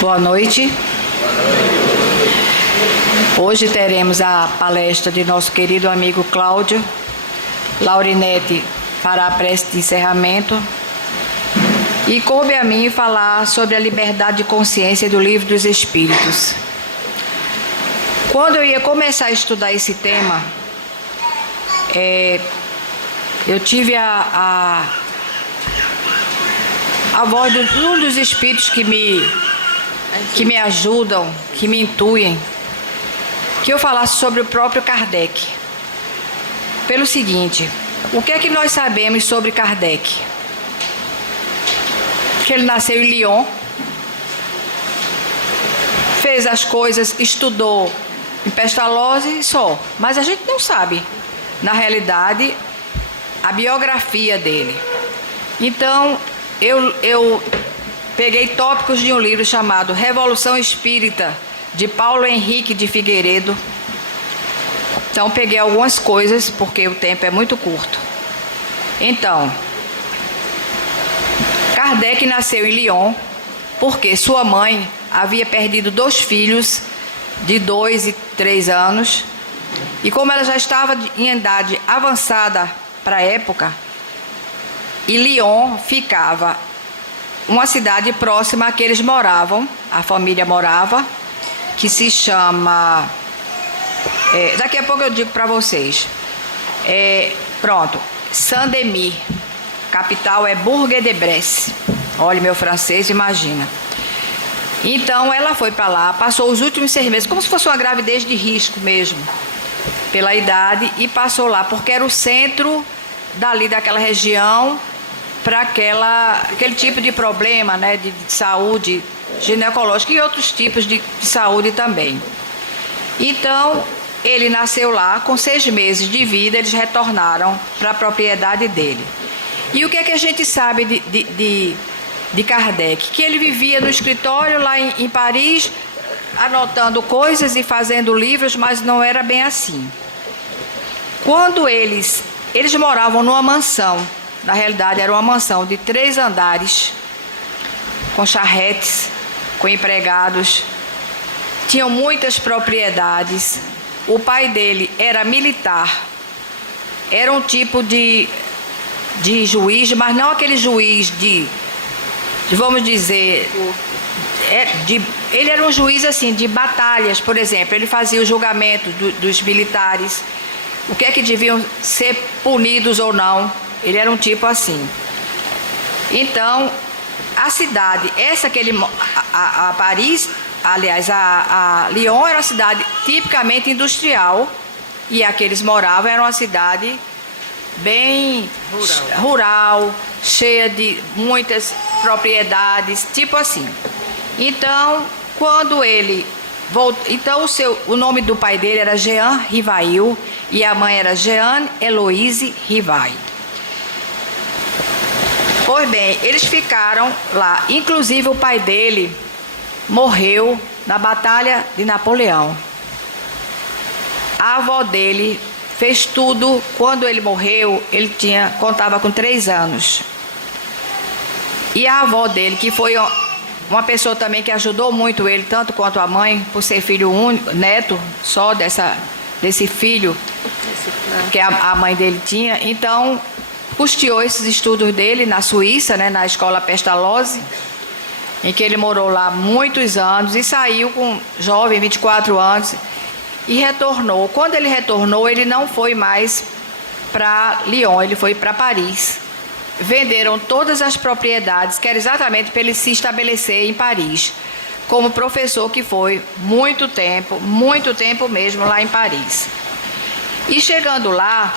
Boa noite. Hoje teremos a palestra de nosso querido amigo Cláudio. Laurinete fará a prece de encerramento. E coube a mim falar sobre a liberdade de consciência do Livro dos Espíritos. Quando eu ia começar a estudar esse tema, eu tive a voz de um dos espíritos que me ajudam, que me intuem, que eu falasse sobre o próprio Kardec. Pelo seguinte, o que é que nós sabemos sobre Kardec? Que ele nasceu em Lyon, fez as coisas, estudou em Pestalozzi e só, mas a gente não sabe, na realidade, a biografia dele. Então, eu peguei tópicos de um livro chamado Revolução Espírita, de Paulo Henrique de Figueiredo. Então, peguei algumas coisas, porque o tempo é muito curto. Então, Kardec nasceu em Lyon, porque sua mãe havia perdido 2 filhos, de 2 e 3 anos, e como ela já estava em idade avançada para a época, e Lyon ficava uma cidade próxima a que eles moravam, a família morava, que se chama... daqui a pouco eu digo para vocês. Pronto, Saint-Denis, capital é Bourg-de-Bresse. Olha, meu francês, imagina. Então, ela foi para lá, passou os últimos 6 meses, como se fosse uma gravidez de risco mesmo, pela idade, e passou lá, porque era o centro dali daquela região, para aquele tipo de problema, né, de saúde ginecológica e outros tipos de saúde também. Então, ele nasceu lá, com 6 meses de vida, eles retornaram para a propriedade dele. E o que é que a gente sabe de Kardec? Que ele vivia no escritório lá em Paris, anotando coisas e fazendo livros, mas não era bem assim. Quando eles moravam numa mansão, na realidade era uma mansão de 3 andares, com charretes, com empregados, tinham muitas propriedades. O pai dele era militar, era um tipo de juiz, mas não aquele juiz vamos dizer, ele era um juiz assim, de batalhas, por exemplo. Ele fazia o julgamento dos militares, o que é que deviam ser punidos ou não. Ele era um tipo assim. Então, a cidade, essa que a Paris, aliás, a Lyon era uma cidade tipicamente industrial, e a que eles moravam era uma cidade bem rural, cheia de muitas propriedades, tipo assim. Então, quando ele voltou, então o nome do pai dele era Jean Rivail e a mãe era Jeanne Eloise Rivail. Pois bem, eles ficaram lá. Inclusive o pai dele morreu na Batalha de Napoleão. A avó dele fez tudo. Quando ele morreu, ele contava com 3 anos. E a avó dele, que foi uma pessoa também que ajudou muito ele, tanto quanto a mãe, por ser filho único, neto só desse filho que a mãe dele tinha. Então, custeou esses estudos dele na Suíça, né, na escola Pestalozzi, em que ele morou lá muitos anos e saiu com jovem, 24 anos, e retornou. Quando ele retornou, ele não foi mais para Lyon, ele foi para Paris. Venderam todas as propriedades, que era exatamente para ele se estabelecer em Paris, como professor que foi muito tempo mesmo lá em Paris. E chegando lá,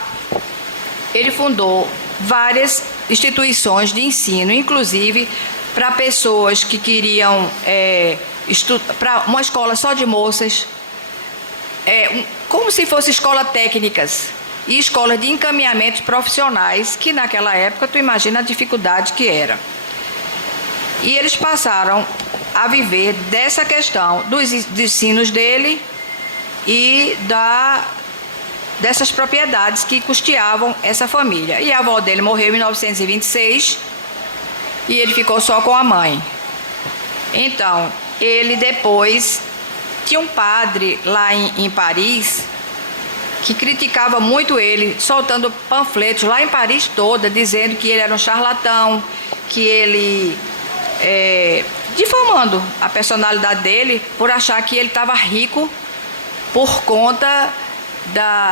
ele fundou várias instituições de ensino, inclusive para pessoas que queriam para uma escola só de moças, como se fosse escola técnicas e escola de encaminhamentos profissionais, que naquela época tu imagina a dificuldade que era. E eles passaram a viver dessa questão dos ensinos dele e dessas propriedades que custeavam essa família. E a avó dele morreu em 1926 e ele ficou só com a mãe. Então, ele depois tinha um padre lá em Paris que criticava muito ele, soltando panfletos lá em Paris toda, dizendo que ele era um charlatão, que ele difamando a personalidade dele por achar que ele estava rico por conta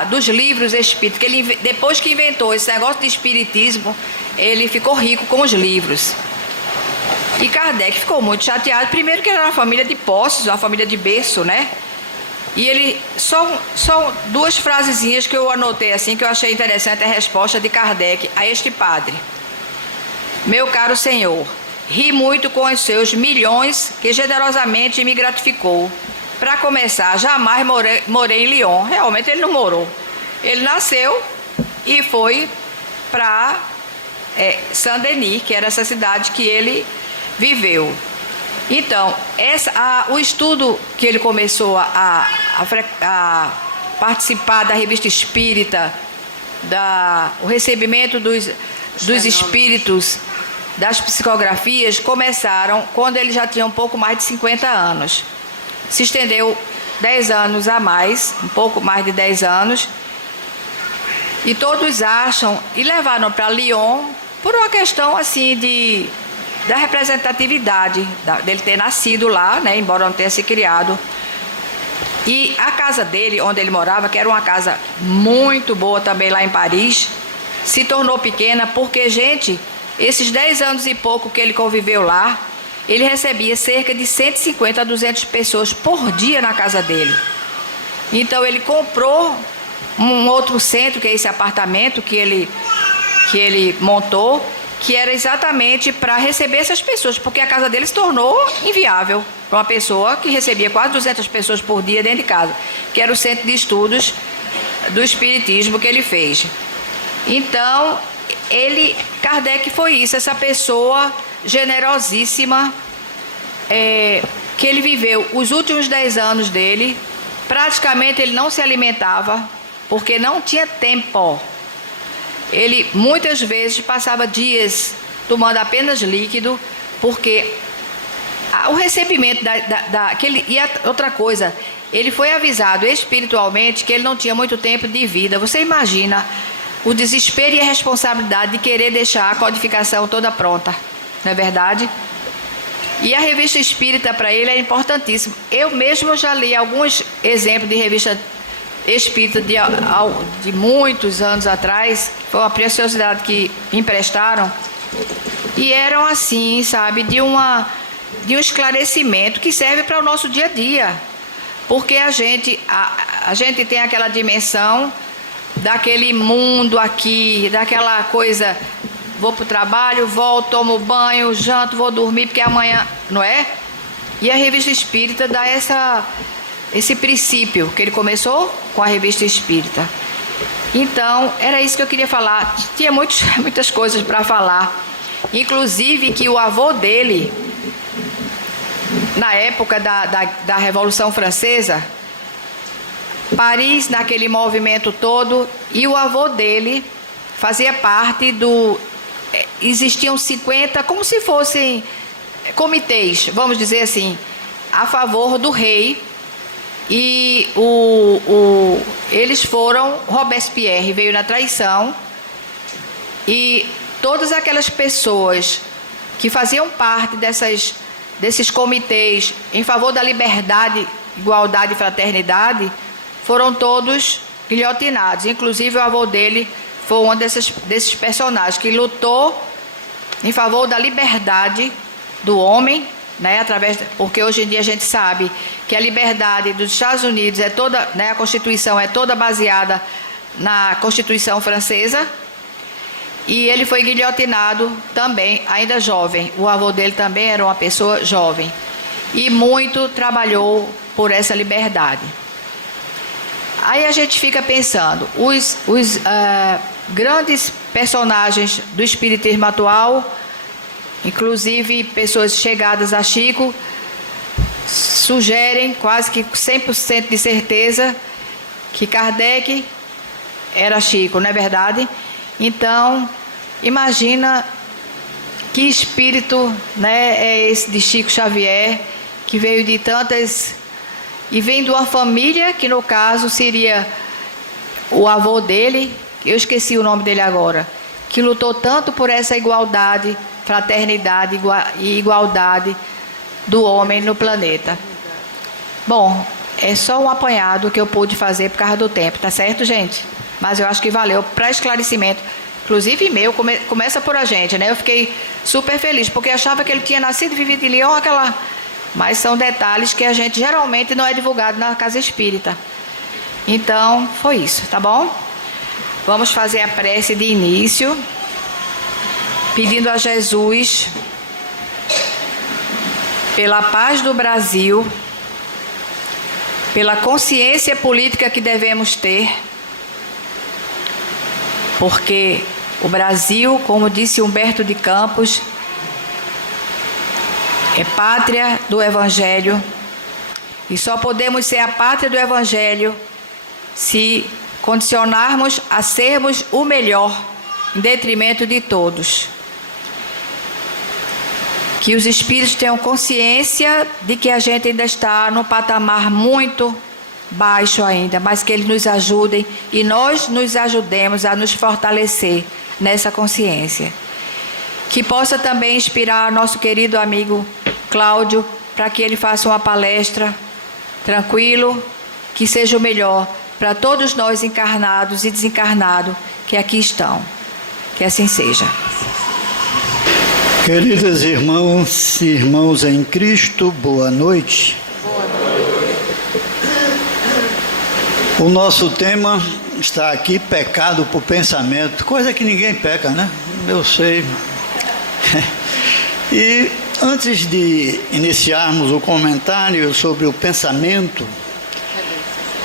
dos livros espíritas, que ele, depois que inventou esse negócio de espiritismo, ele ficou rico com os livros. E Kardec ficou muito chateado, primeiro que ele era uma família de posses, uma família de berço, né? E ele, só duas frasezinhas que eu anotei assim, que eu achei interessante a resposta de Kardec a este padre. Meu caro senhor, ri muito com os seus milhões que generosamente me gratificou. Para começar, jamais morei em Lyon. Realmente ele não morou. Ele nasceu e foi para Saint-Denis, que era essa cidade que ele viveu. Então, o estudo que ele começou a participar da revista espírita, o recebimento dos espíritos, das psicografias, começaram quando ele já tinha um pouco mais de 50 anos. Se estendeu 10 anos a mais, um pouco mais de 10 anos, e todos acham, e levaram para Lyon por uma questão assim da representatividade dele ter nascido lá, né, embora não tenha se criado. E a casa dele, onde ele morava, que era uma casa muito boa também lá em Paris, se tornou pequena porque, gente, esses 10 anos e pouco que ele conviveu lá, ele recebia cerca de 150 a 200 pessoas por dia na casa dele. Então ele comprou um outro centro, que é esse apartamento que ele montou, que era exatamente para receber essas pessoas, porque a casa dele se tornou inviável para uma pessoa que recebia quase 200 pessoas por dia dentro de casa, que era o centro de estudos do espiritismo que ele fez. Então, Kardec foi isso, essa pessoa generosíssima, que ele viveu os últimos 10 anos dele, praticamente ele não se alimentava, porque não tinha tempo. Ele muitas vezes passava dias tomando apenas líquido, porque o recebimento outra coisa, ele foi avisado espiritualmente que ele não tinha muito tempo de vida. Você imagina o desespero e a responsabilidade de querer deixar a codificação toda pronta, não é verdade? E a revista espírita para ele é importantíssima. Eu mesmo já li alguns exemplos de revista espírita de muitos anos atrás, foi uma preciosidade que emprestaram, e eram assim, sabe, de um esclarecimento que serve para o nosso dia a dia, porque a gente tem aquela dimensão daquele mundo aqui, daquela coisa, vou para o trabalho, volto, tomo banho, janto, vou dormir, porque amanhã, não é? E a revista espírita dá esse princípio, que ele começou com a revista espírita. Então, era isso que eu queria falar. Tinha muitas coisas para falar. Inclusive que o avô dele, na época da Revolução Francesa, Paris, naquele movimento todo, e o avô dele fazia parte existiam 50, como se fossem comitês, vamos dizer assim, a favor do rei. E eles foram, Robespierre veio na traição, e todas aquelas pessoas que faziam parte desses comitês em favor da liberdade, igualdade e fraternidade, foram todos guilhotinados. Inclusive o avô dele foi um desses personagens que lutou em favor da liberdade do homem, né, porque hoje em dia a gente sabe que a liberdade dos Estados Unidos é toda, né, a Constituição é toda baseada na Constituição Francesa, e ele foi guilhotinado também, ainda jovem. O avô dele também era uma pessoa jovem e muito trabalhou por essa liberdade. Aí a gente fica pensando, os grandes personagens do espiritismo atual, inclusive pessoas chegadas a Chico, sugerem quase que 100% de certeza que Kardec era Chico, não é verdade? Então, imagina que espírito, né, é esse de Chico Xavier, que veio de tantas... E vem de uma família que, no caso, seria o avô dele, eu esqueci o nome dele agora, que lutou tanto por essa igualdade, fraternidade e igualdade do homem no planeta. Bom, é só um apanhado que eu pude fazer por causa do tempo, tá certo, gente? Mas eu acho que valeu para esclarecimento. Inclusive meu, começa por a gente, né? Eu fiquei super feliz, porque achava que ele tinha nascido e vivido em Lyon, mas são detalhes que a gente geralmente não é divulgado na casa espírita. Então, foi isso, tá bom? Vamos fazer a prece de início, pedindo a Jesus pela paz do Brasil, pela consciência política que devemos ter, porque o Brasil, como disse Humberto de Campos, é pátria do Evangelho, e só podemos ser a pátria do Evangelho se condicionarmos a sermos o melhor, em detrimento de todos. Que os espíritos tenham consciência de que a gente ainda está num patamar muito baixo ainda, mas que eles nos ajudem e nós nos ajudemos a nos fortalecer nessa consciência. Que possa também inspirar nosso querido amigo Cláudio, para que ele faça uma palestra tranquilo, que seja o melhor para todos nós encarnados e desencarnados que aqui estão. Que assim seja. Queridas irmãs e irmãos em Cristo, boa noite. Boa noite. O nosso tema está aqui, pecado por pensamento, coisa que ninguém peca, né? Eu sei. E antes de iniciarmos o comentário sobre o pensamento,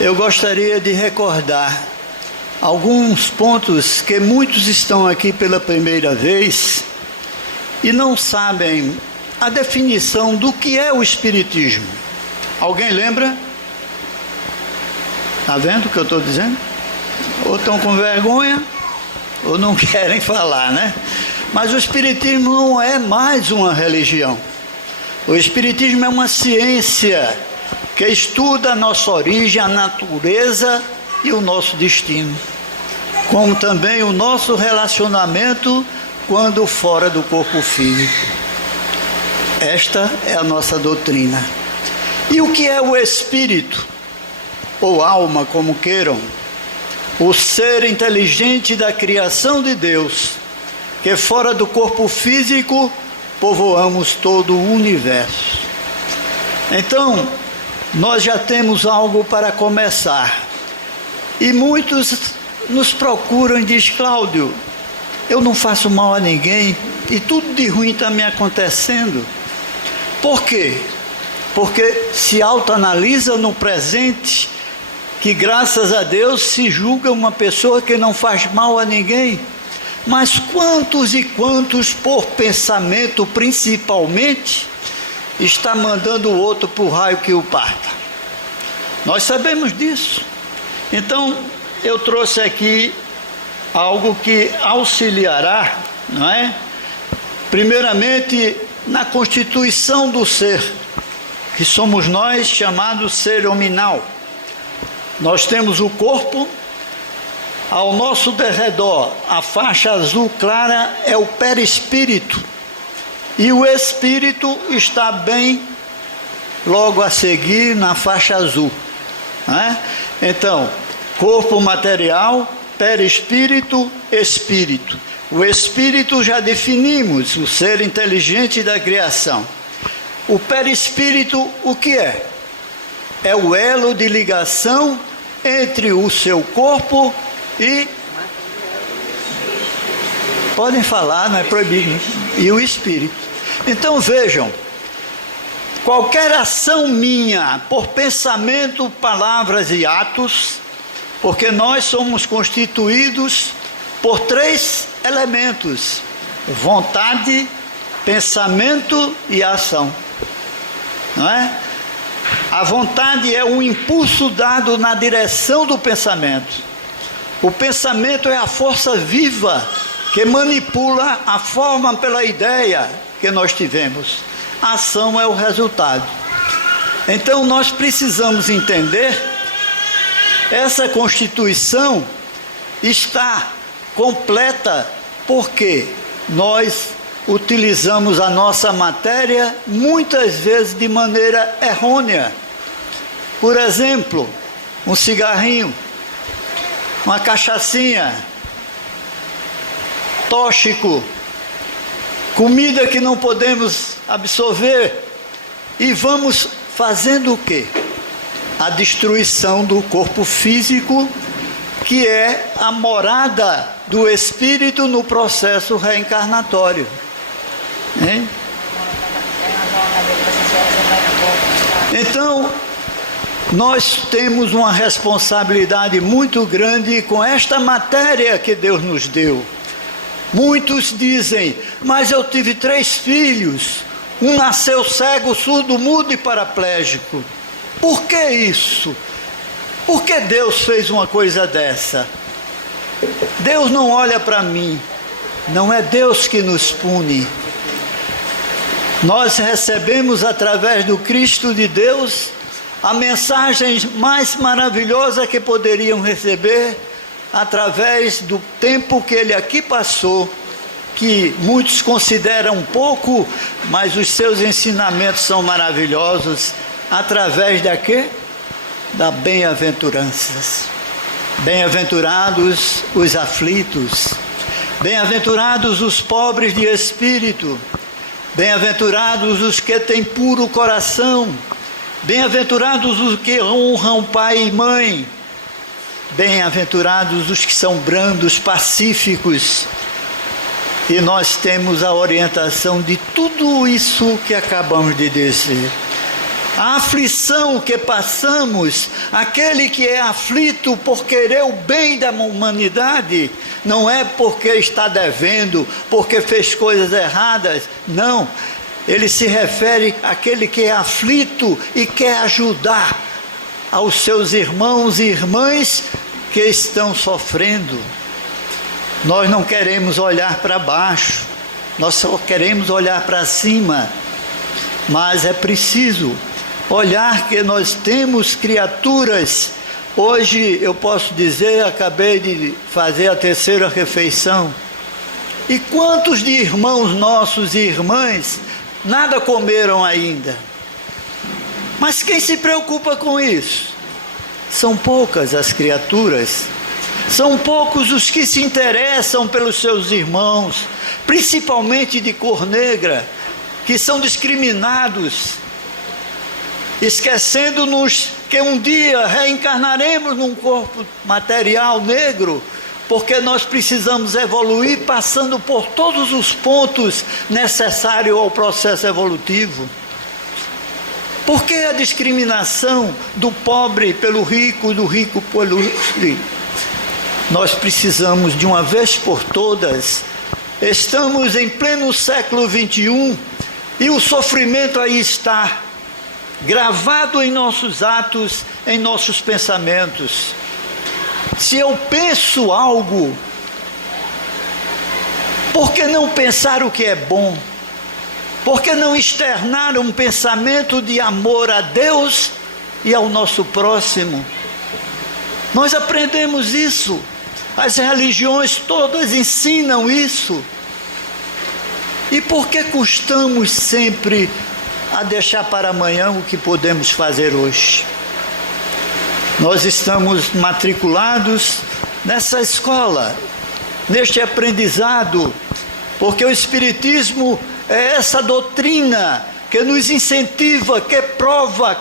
eu gostaria de recordar alguns pontos que muitos estão aqui pela primeira vez e não sabem a definição do que é o Espiritismo. Alguém lembra? Está vendo o que eu estou dizendo? Ou estão com vergonha, ou não querem falar, né? Mas o Espiritismo não é mais uma religião. O Espiritismo é uma ciência que estuda a nossa origem, a natureza e o nosso destino, como também o nosso relacionamento quando fora do corpo físico. Esta é a nossa doutrina. E o que é o espírito, ou alma, como queiram? O ser inteligente da criação de Deus, que fora do corpo físico povoamos todo o universo. Então, nós já temos algo para começar. E muitos nos procuram e dizem: Cláudio, eu não faço mal a ninguém e tudo de ruim está me acontecendo. Por quê? Porque se autoanalisa no presente, que graças a Deus se julga uma pessoa que não faz mal a ninguém. Mas quantos e quantos, por pensamento principalmente, está mandando o outro para o raio que o parta? Nós sabemos disso. Então, eu trouxe aqui algo que auxiliará, não é? Primeiramente, na constituição do ser, que somos nós, chamado ser hominal. Nós temos o corpo, ao nosso derredor, a faixa azul clara é o perispírito, e o espírito está bem logo a seguir na faixa azul, né? Então, corpo material, perispírito, espírito. O espírito já definimos, o ser inteligente da criação. O perispírito, o que é? É o elo de ligação entre o seu corpo e... Podem falar, não é proibido. E o espírito. Então vejam, qualquer ação minha, por pensamento, palavras e atos, porque nós somos constituídos por 3 elementos: vontade, pensamento e ação. Não é? A vontade é um impulso dado na direção do pensamento. O pensamento é a força viva que manipula a forma pela ideia que nós tivemos. A ação é o resultado. Então nós precisamos entender, essa Constituição está completa porque nós utilizamos a nossa matéria muitas vezes de maneira errônea. Por exemplo, um cigarrinho, uma cachaçinha, tóxico, comida que não podemos absorver, e vamos fazendo o quê? A destruição do corpo físico, que é a morada do espírito no processo reencarnatório. Hein? Então, nós temos uma responsabilidade muito grande com esta matéria que Deus nos deu. Muitos dizem, mas eu tive 3 filhos, um nasceu cego, surdo, mudo e paraplégico. Por que isso? Por que Deus fez uma coisa dessa? Deus não olha para mim, não é Deus que nos pune. Nós recebemos através do Cristo de Deus a mensagem mais maravilhosa que poderiam receber através do tempo que ele aqui passou, que muitos consideram pouco, mas os seus ensinamentos são maravilhosos, através da quê? Da bem-aventuranças. Bem-aventurados os aflitos, bem-aventurados os pobres de espírito, bem-aventurados os que têm puro coração, bem-aventurados os que honram pai e mãe, bem-aventurados os que são brandos, pacíficos. E nós temos a orientação de tudo isso que acabamos de dizer. A aflição que passamos, aquele que é aflito por querer o bem da humanidade, não é porque está devendo, porque fez coisas erradas, não. Ele se refere àquele que é aflito e quer ajudar aos seus irmãos e irmãs que estão sofrendo. Nós não queremos olhar para baixo, nós só queremos olhar para cima, mas é preciso olhar que nós temos criaturas. Hoje eu posso dizer, acabei de fazer a 3ª refeição, e quantos de irmãos nossos e irmãs nada comeram ainda? Mas quem se preocupa com isso? São poucas as criaturas, são poucos os que se interessam pelos seus irmãos, principalmente de cor negra, que são discriminados, esquecendo-nos que um dia reencarnaremos num corpo material negro, porque nós precisamos evoluir passando por todos os pontos necessários ao processo evolutivo. Por que a discriminação do pobre pelo rico, do rico pelo rico? Nós precisamos de uma vez por todas, estamos em pleno século XXI e o sofrimento aí está, gravado em nossos atos, em nossos pensamentos. Se eu penso algo, por que não pensar o que é bom? Por que não externar um pensamento de amor a Deus e ao nosso próximo? Nós aprendemos isso, as religiões todas ensinam isso. E por que custamos sempre a deixar para amanhã o que podemos fazer hoje? Nós estamos matriculados nessa escola, neste aprendizado, porque o Espiritismo é essa doutrina que nos incentiva, que prova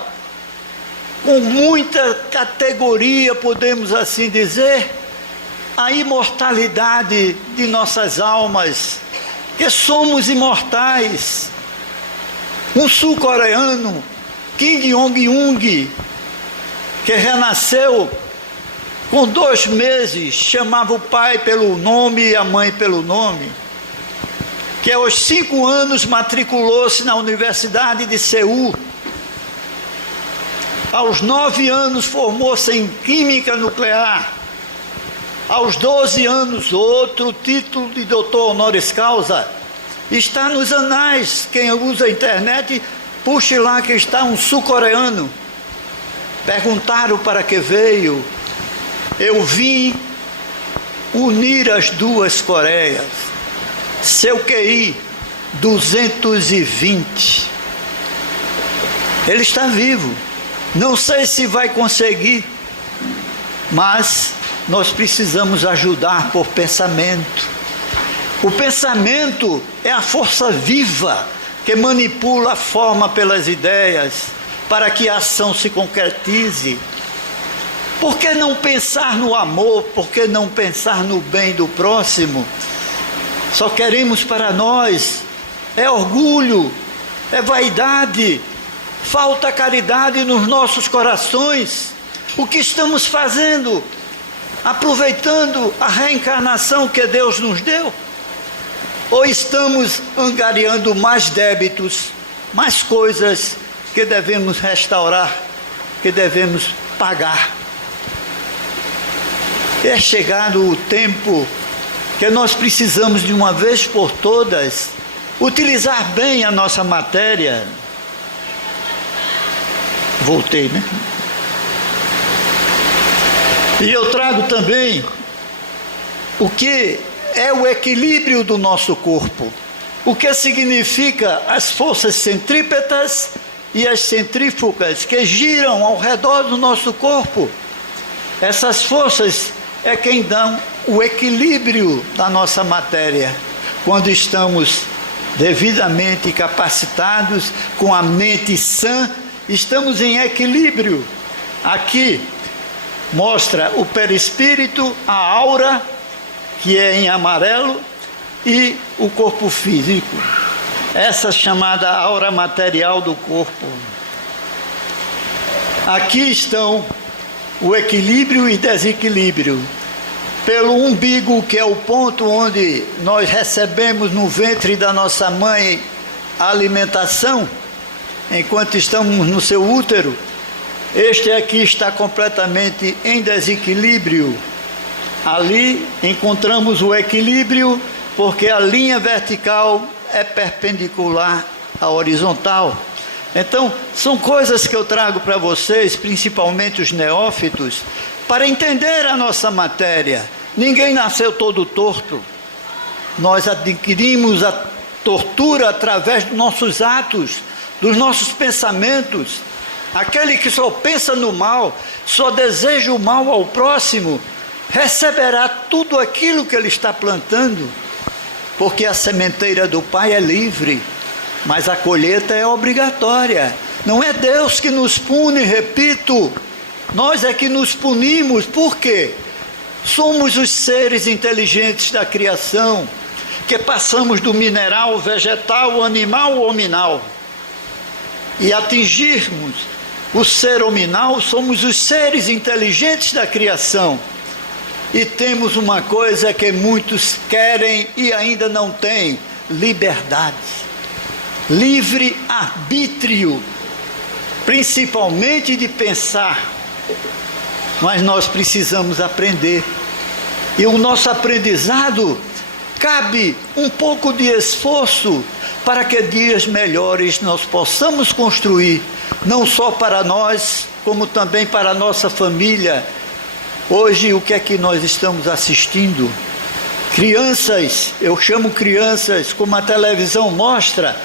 com muita categoria, podemos assim dizer, a imortalidade de nossas almas, que somos imortais. Um sul-coreano, Kim Jong-un, que renasceu com 2 meses, chamava o pai pelo nome e a mãe pelo nome, que aos 5 anos matriculou-se na Universidade de Seul, aos 9 anos formou-se em Química Nuclear, aos 12 anos outro título de doutor honoris causa, está nos anais. Quem usa a internet puxe lá que está um sul-coreano. Perguntaram para que veio. Eu vim unir as duas Coreias. Seu QI, 220. Ele está vivo. Não sei se vai conseguir, mas nós precisamos ajudar por pensamento. O pensamento é a força viva que manipula a forma pelas ideias para que a ação se concretize. Por que não pensar no amor? Por que não pensar no bem do próximo? Só queremos para nós. É orgulho, é vaidade, falta caridade nos nossos corações. O que estamos fazendo? Aproveitando a reencarnação que Deus nos deu? Ou estamos angariando mais débitos, mais coisas que devemos restaurar, que devemos pagar? É chegado o tempo que nós precisamos de uma vez por todas utilizar bem a nossa matéria. Voltei, né? E eu trago também o que é o equilíbrio do nosso corpo. O que significa as forças centrípetas e as centrífugas que giram ao redor do nosso corpo. Essas forças é quem dão o equilíbrio da nossa matéria. Quando estamos devidamente capacitados, com a mente sã, estamos em equilíbrio. Aqui mostra o perispírito, a aura, que é em amarelo, e o corpo físico. Essa chamada aura material do corpo. Aqui estão o equilíbrio e desequilíbrio. Pelo umbigo, que é o ponto onde nós recebemos no ventre da nossa mãe a alimentação, enquanto estamos no seu útero, este aqui está completamente em desequilíbrio. Ali encontramos o equilíbrio, porque a linha vertical é perpendicular à horizontal. Então, são coisas que eu trago para vocês, principalmente os neófitos, para entender a nossa matéria. Ninguém nasceu todo torto. Nós adquirimos a tortura através dos nossos atos, dos nossos pensamentos. Aquele que só pensa no mal, só deseja o mal ao próximo, receberá tudo aquilo que ele está plantando, porque a sementeira do Pai é livre, mas a colheita é obrigatória. Não é Deus que nos pune, repito, nós é que nos punimos. Por quê? Somos os seres inteligentes da criação, que passamos do mineral, vegetal, animal, hominal, e atingirmos o ser hominal, somos os seres inteligentes da criação. E temos uma coisa que muitos querem e ainda não têm: liberdade, livre arbítrio, principalmente de pensar. Mas nós precisamos aprender, e o nosso aprendizado cabe um pouco de esforço para que dias melhores nós possamos construir, não só para nós, como também para a nossa família. Hoje, o que é que nós estamos assistindo? Crianças, eu chamo crianças, como a televisão mostra,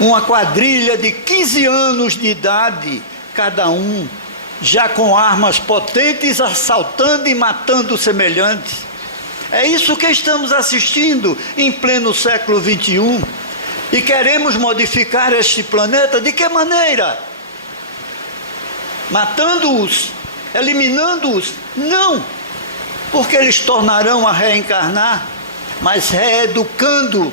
uma quadrilha de 15 anos de idade, cada um, já com armas potentes, assaltando e matando semelhantes. É isso que estamos assistindo em pleno século XXI. E queremos modificar este planeta de que maneira? Matando-os? Eliminando-os? Não, porque eles tornarão a reencarnar, mas reeducando,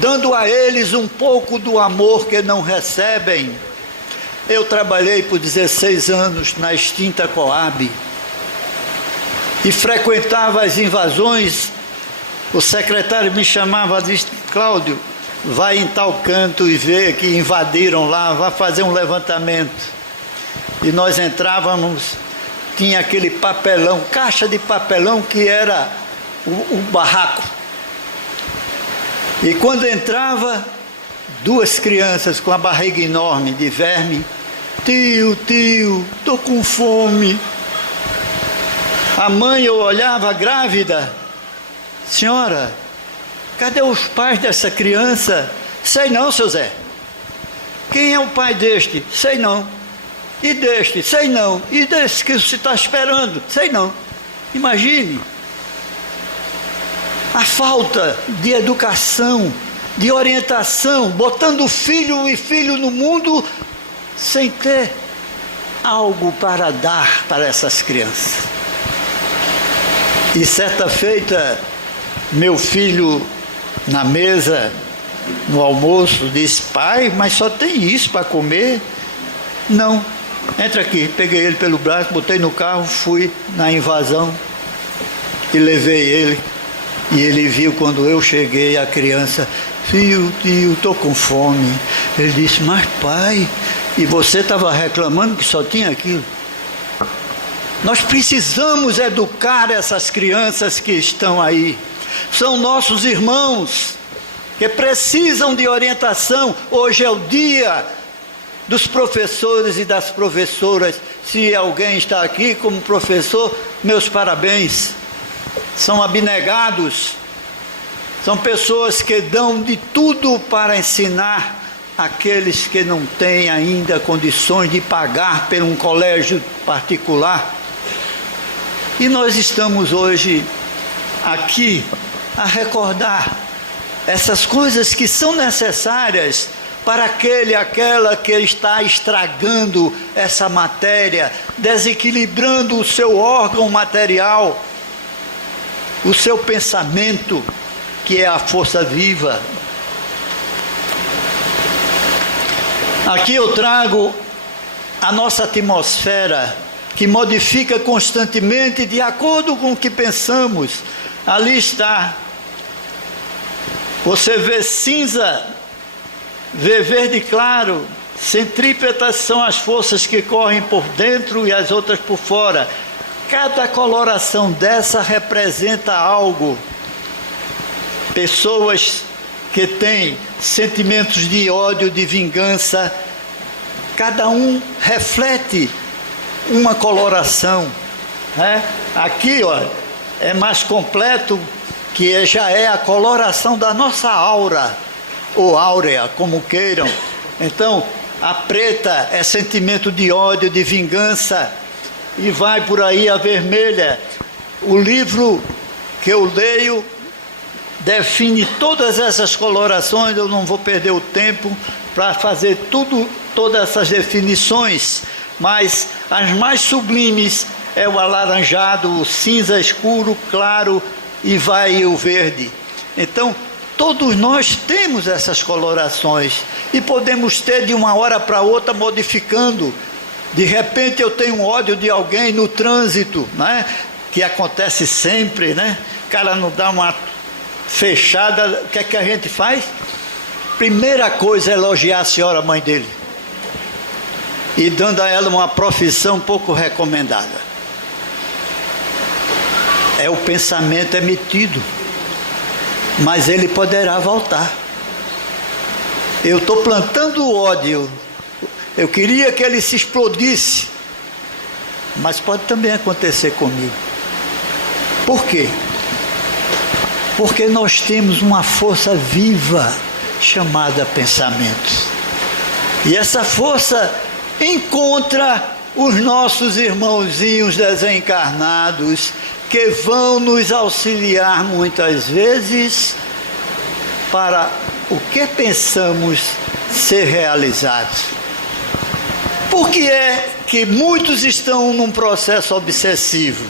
dando a eles um pouco do amor que não recebem. Eu trabalhei por 16 anos na extinta Coab e frequentava as invasões. O secretário me chamava e disse: Cláudio, vai em tal canto e vê que invadiram lá, vai fazer um levantamento. E nós entrávamos, tinha aquele papelão, caixa de papelão, que era o barraco. E quando entrava, 2 crianças com a barriga enorme de verme. Tio, estou com fome. A mãe, eu olhava grávida. Senhora, cadê os pais dessa criança? Sei não, seu Zé. Quem é o pai deste? Sei não. E deste? Sei não. E desse que você está esperando? Sei não. Imagine a falta de educação, de orientação, botando filho e filho no mundo sem ter algo para dar para essas crianças. E certa feita, meu filho na mesa, no almoço, disse: pai, mas só tem isso para comer? Não, entra aqui. Peguei ele pelo braço, botei no carro, fui na invasão e levei ele. E ele viu quando eu cheguei, a criança: tio, estou com fome. Ele disse: mas pai, e você estava reclamando que só tinha aquilo? Nós precisamos educar essas crianças que estão aí. São nossos irmãos que precisam de orientação. Hoje é o dia dos professores e das professoras. Se alguém está aqui como professor, meus parabéns. São abnegados, são pessoas que dão de tudo para ensinar aqueles que não têm ainda condições de pagar por um colégio particular. E nós estamos hoje aqui a recordar essas coisas que são necessárias para aquela que está estragando essa matéria, desequilibrando o seu órgão material, o seu pensamento, que é a força viva. Aqui eu trago a nossa atmosfera, que modifica constantemente de acordo com o que pensamos. Ali está. Você vê cinza, vê verde claro, centrípetas são as forças que correm por dentro e as outras por fora. Cada coloração dessa representa algo. Pessoas que têm sentimentos de ódio, de vingança, cada um reflete uma coloração, né? Aqui, ó, é mais completo, que já é a coloração da nossa aura, ou áurea, como queiram. Então, a preta é sentimento de ódio, de vingança, e vai por aí a vermelha. O livro que eu leio define todas essas colorações. Eu não vou perder o tempo para fazer todas essas definições, mas as mais sublimes é o alaranjado, o cinza escuro, claro, e vai o verde. Então, todos nós temos essas colorações e podemos ter de uma hora para outra modificando. De repente eu tenho ódio de alguém no trânsito, né? Que acontece sempre, né? O cara não dá uma fechada, o que é que a gente faz? Primeira coisa é elogiar a senhora mãe dele, e dando a ela uma profissão pouco recomendada. É o pensamento emitido, mas ele poderá voltar. Eu estou plantando ódio, eu queria que ele se explodisse, mas pode também acontecer comigo. Por quê? Porque nós temos uma força viva chamada pensamento. E essa força encontra os nossos irmãozinhos desencarnados, que vão nos auxiliar muitas vezes para o que pensamos ser realizados. Por que é que muitos estão num processo obsessivo?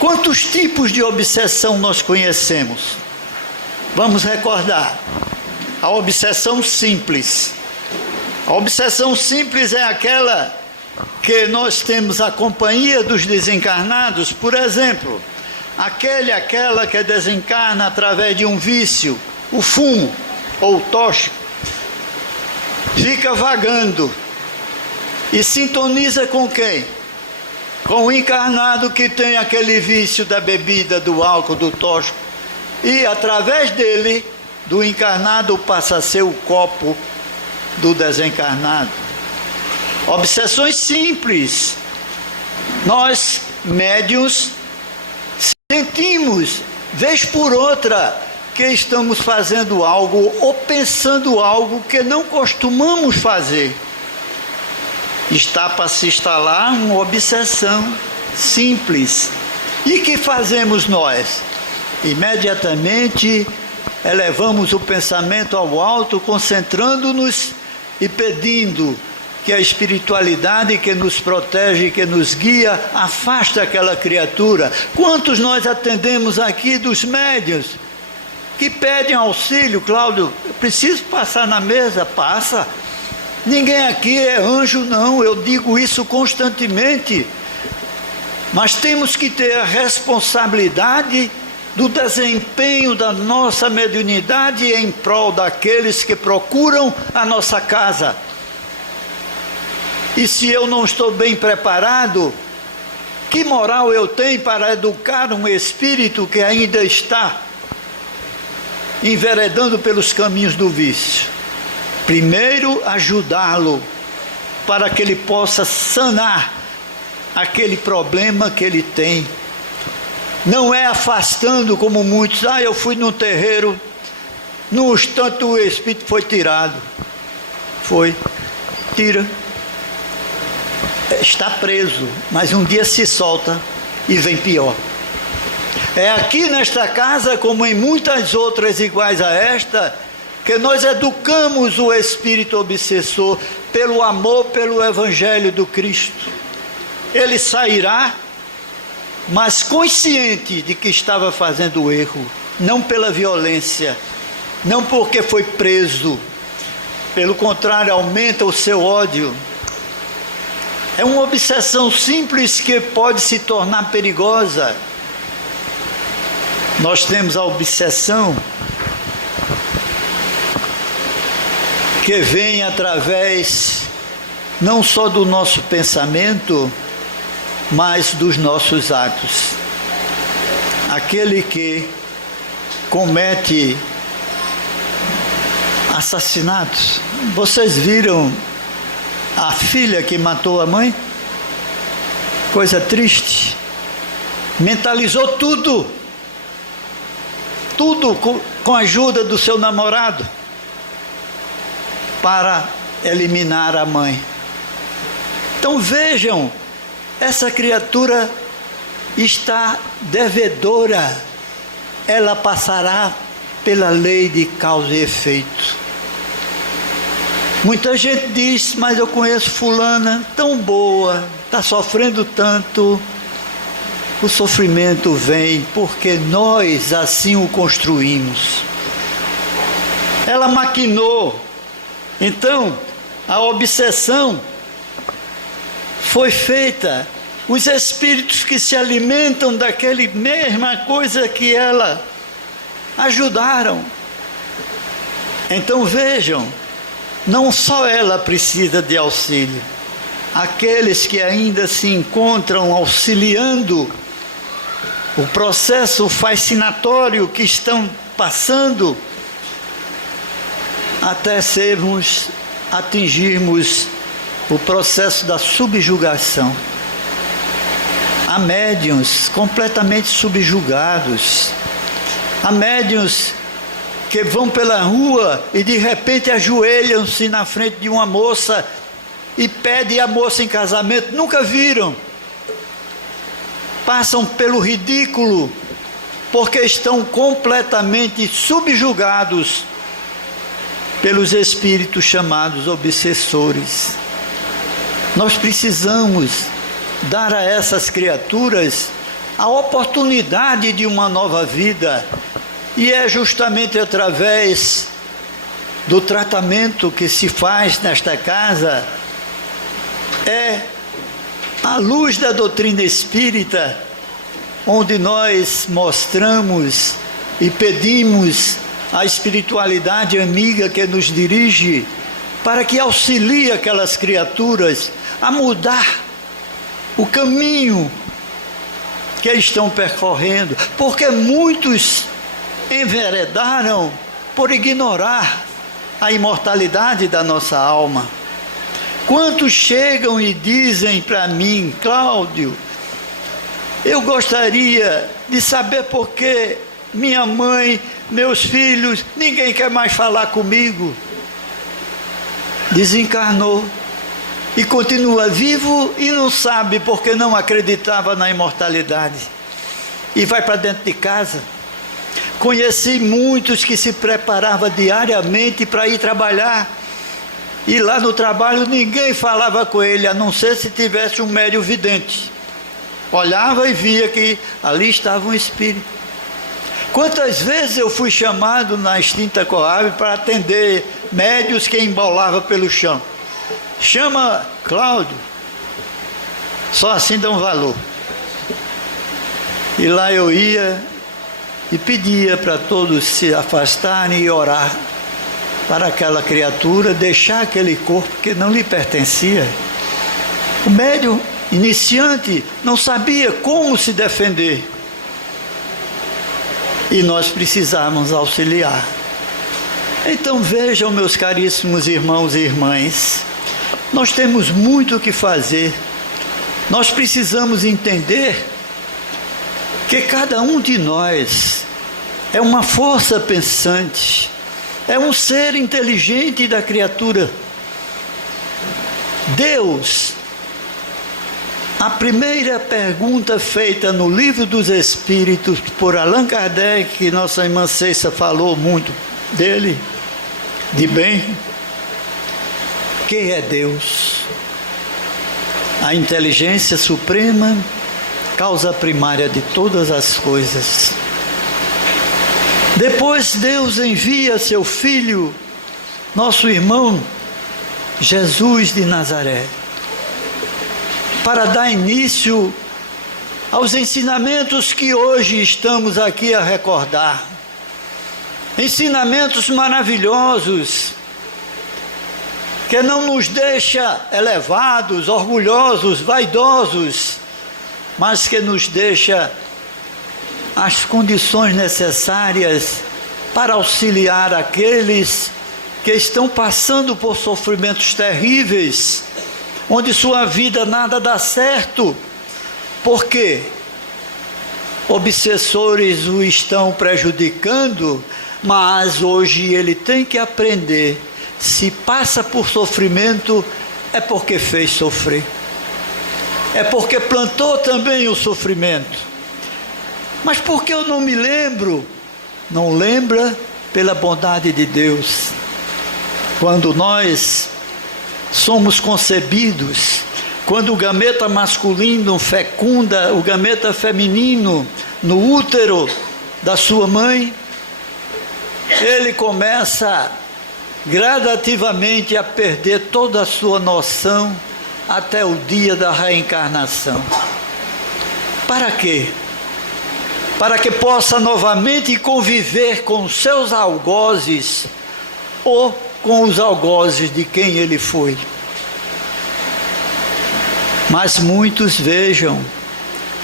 Quantos tipos de obsessão nós conhecemos? Vamos recordar. A obsessão simples. A obsessão simples é aquela que nós temos a companhia dos desencarnados. Por exemplo, aquela que desencarna através de um vício, o fumo ou o tóxico, fica vagando e sintoniza com quem? Com o encarnado que tem aquele vício da bebida, do álcool, do tóxico, e através dele do encarnado passa a ser o copo do desencarnado. Obsessões simples. Nós, médiuns, sentimos, vez por outra, que estamos fazendo algo ou pensando algo que não costumamos fazer. Está para se instalar uma obsessão simples. E que fazemos nós? Imediatamente elevamos o pensamento ao alto, concentrando-nos e pedindo que a espiritualidade que nos protege, que nos guia, afaste aquela criatura. Quantos nós atendemos aqui dos médiuns que pedem auxílio? Cláudio, eu preciso passar na mesa? Passa. Ninguém aqui é anjo, não, eu digo isso constantemente. Mas temos que ter a responsabilidade do desempenho da nossa mediunidade em prol daqueles que procuram a nossa casa. E se eu não estou bem preparado, que moral eu tenho para educar um espírito que ainda está enveredando pelos caminhos do vício? Primeiro, ajudá-lo para que ele possa sanar aquele problema que ele tem. Não é afastando como muitos. Eu fui num terreiro, no instante o espírito foi tirado. Foi, tira. Está preso, mas um dia se solta e vem pior. É aqui nesta casa, como em muitas outras iguais a esta, que nós educamos o espírito obsessor pelo amor, pelo evangelho do Cristo. Ele sairá, mas consciente de que estava fazendo o erro, não pela violência, não porque foi preso, pelo contrário, aumenta o seu ódio. É uma obsessão simples que pode se tornar perigosa. Nós temos a obsessão que vem através não só do nosso pensamento, mas dos nossos atos. Aquele que comete assassinatos. Vocês viram a filha que matou a mãe? Coisa triste. Mentalizou tudo com a ajuda do seu namorado para eliminar a mãe. Então vejam, essa criatura está devedora, ela passará pela lei de causa e efeito. Muita gente diz, mas eu conheço fulana tão boa, está sofrendo tanto. O sofrimento vem porque nós assim o construímos. Ela maquinou. Então, a obsessão foi feita. Os espíritos que se alimentam daquela mesma coisa que ela ajudaram. Então vejam, não só ela precisa de auxílio. Aqueles que ainda se encontram auxiliando o processo fascinatório que estão passando, até atingirmos o processo da subjugação. Há médiuns completamente subjugados. Há médiuns que vão pela rua e de repente ajoelham-se na frente de uma moça e pedem a moça em casamento. Nunca viram. Passam pelo ridículo porque estão completamente subjugados pelos espíritos chamados obsessores. Nós precisamos dar a essas criaturas a oportunidade de uma nova vida, e é justamente através do tratamento que se faz nesta casa, é à luz da doutrina espírita, onde nós mostramos e pedimos a espiritualidade amiga que nos dirige, para que auxilie aquelas criaturas a mudar o caminho que estão percorrendo, porque muitos enveredaram por ignorar a imortalidade da nossa alma. Quantos chegam e dizem para mim: Cláudio, eu gostaria de saber por que minha mãe, meus filhos, ninguém quer mais falar comigo. Desencarnou e continua vivo e não sabe porque não acreditava na imortalidade. E vai para dentro de casa. Conheci muitos que se preparavam diariamente para ir trabalhar. E lá no trabalho ninguém falava com ele, a não ser se tivesse um médium vidente. Olhava e via que ali estava um espírito. Quantas vezes eu fui chamado na extinta Coab para atender médios que embolavam pelo chão. Chama Cláudio, só assim dá um valor. E lá eu ia e pedia para todos se afastarem e orar para aquela criatura, deixar aquele corpo que não lhe pertencia. O médium iniciante não sabia como se defender. E nós precisávamos auxiliar. Então vejam, meus caríssimos irmãos e irmãs, nós temos muito o que fazer. Nós precisamos entender que cada um de nós é uma força pensante, é um ser inteligente da criatura. Deus, a primeira pergunta feita no Livro dos Espíritos por Allan Kardec, nossa irmã Ceissa falou muito dele, de bem: quem é Deus? A inteligência suprema, causa primária de todas as coisas. Depois Deus envia seu Filho, nosso irmão Jesus de Nazaré, para dar início aos ensinamentos que hoje estamos aqui a recordar. Ensinamentos maravilhosos, que não nos deixa elevados, orgulhosos, vaidosos, mas que nos deixa as condições necessárias para auxiliar aqueles que estão passando por sofrimentos terríveis, onde sua vida nada dá certo, porque obsessores o estão prejudicando, mas hoje ele tem que aprender: se passa por sofrimento, é porque fez sofrer, é porque plantou também o sofrimento. Mas por que eu não me lembro? Não lembra pela bondade de Deus. Quando nós somos concebidos, quando o gameta masculino fecunda o gameta feminino no útero da sua mãe, ele começa gradativamente a perder toda a sua noção até o dia da reencarnação. Para quê? Para que possa novamente conviver com seus algozes ou com os algozes de quem ele foi. Mas muitos, vejam,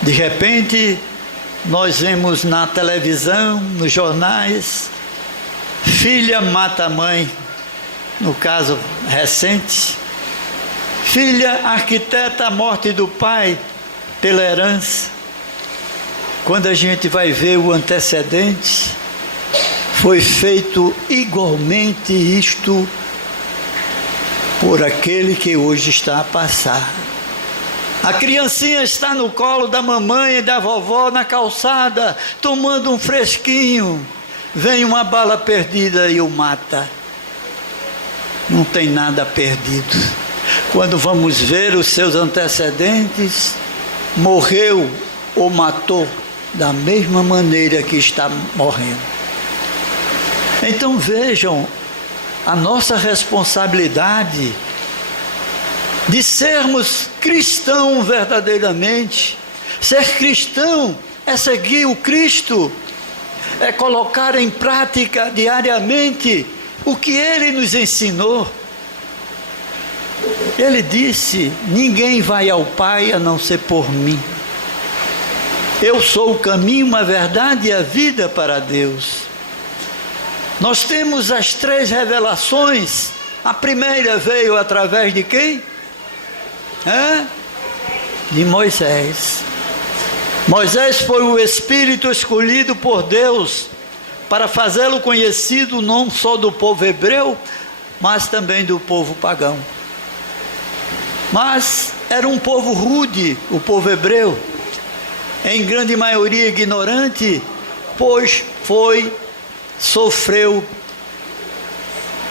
de repente nós vemos na televisão, nos jornais: filha mata a mãe, no caso recente, filha arquiteta a morte do pai pela herança. Quando a gente vai ver o antecedente, foi feito igualmente isto por aquele que hoje está a passar. A criancinha está no colo da mamãe e da vovó na calçada, tomando um fresquinho. Vem uma bala perdida e o mata. Não tem nada perdido. Quando vamos ver os seus antecedentes, morreu ou matou da mesma maneira que está morrendo. Então vejam a nossa responsabilidade de sermos cristãos verdadeiramente. Ser cristão é seguir o Cristo, é colocar em prática diariamente o que Ele nos ensinou. Ele disse: ninguém vai ao Pai a não ser por mim. Eu sou o caminho, a verdade e a vida para Deus. Nós temos as 3 revelações. A primeira veio através de quem? De Moisés. Moisés foi o Espírito escolhido por Deus para fazê-lo conhecido não só do povo hebreu, mas também do povo pagão. Mas era um povo rude, o povo hebreu, em grande maioria ignorante, pois sofreu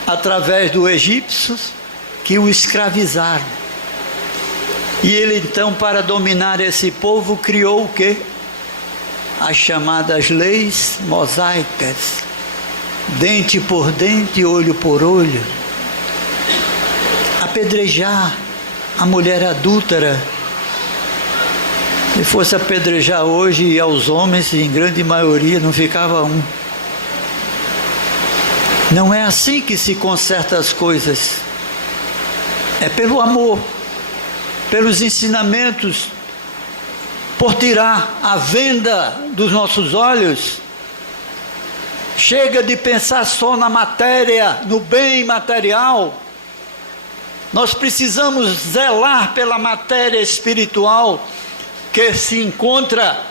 através dos egípcios que o escravizaram. E ele então, para dominar esse povo, criou o quê? As chamadas leis mosaicas, dente por dente, olho por olho, apedrejar a mulher adúltera. Se fosse apedrejar hoje, e aos homens, em grande maioria, não ficava um. Não é assim que se conserta as coisas. É pelo amor, pelos ensinamentos, por tirar a venda dos nossos olhos. Chega de pensar só na matéria, no bem material. Nós precisamos zelar pela matéria espiritual que se encontra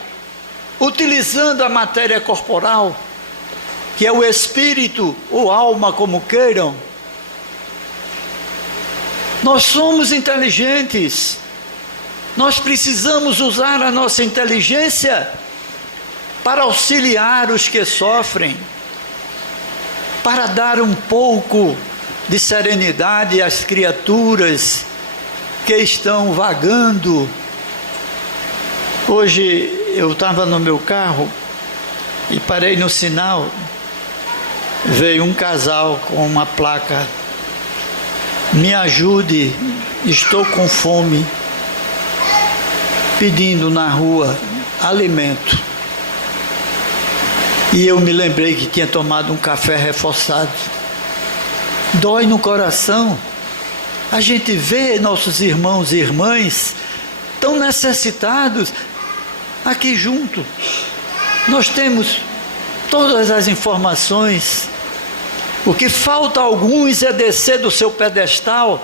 utilizando a matéria corporal, que é o espírito ou alma, como queiram. Nós somos inteligentes. Nós precisamos usar a nossa inteligência para auxiliar os que sofrem, para dar um pouco de serenidade às criaturas que estão vagando. Hoje eu estava no meu carro e parei no sinal. Veio um casal com uma placa: me ajude, estou com fome, pedindo na rua alimento. E eu me lembrei que tinha tomado um café reforçado. Dói no coração. A gente vê nossos irmãos e irmãs tão necessitados aqui junto. Nós temos todas as informações. O que falta a alguns é descer do seu pedestal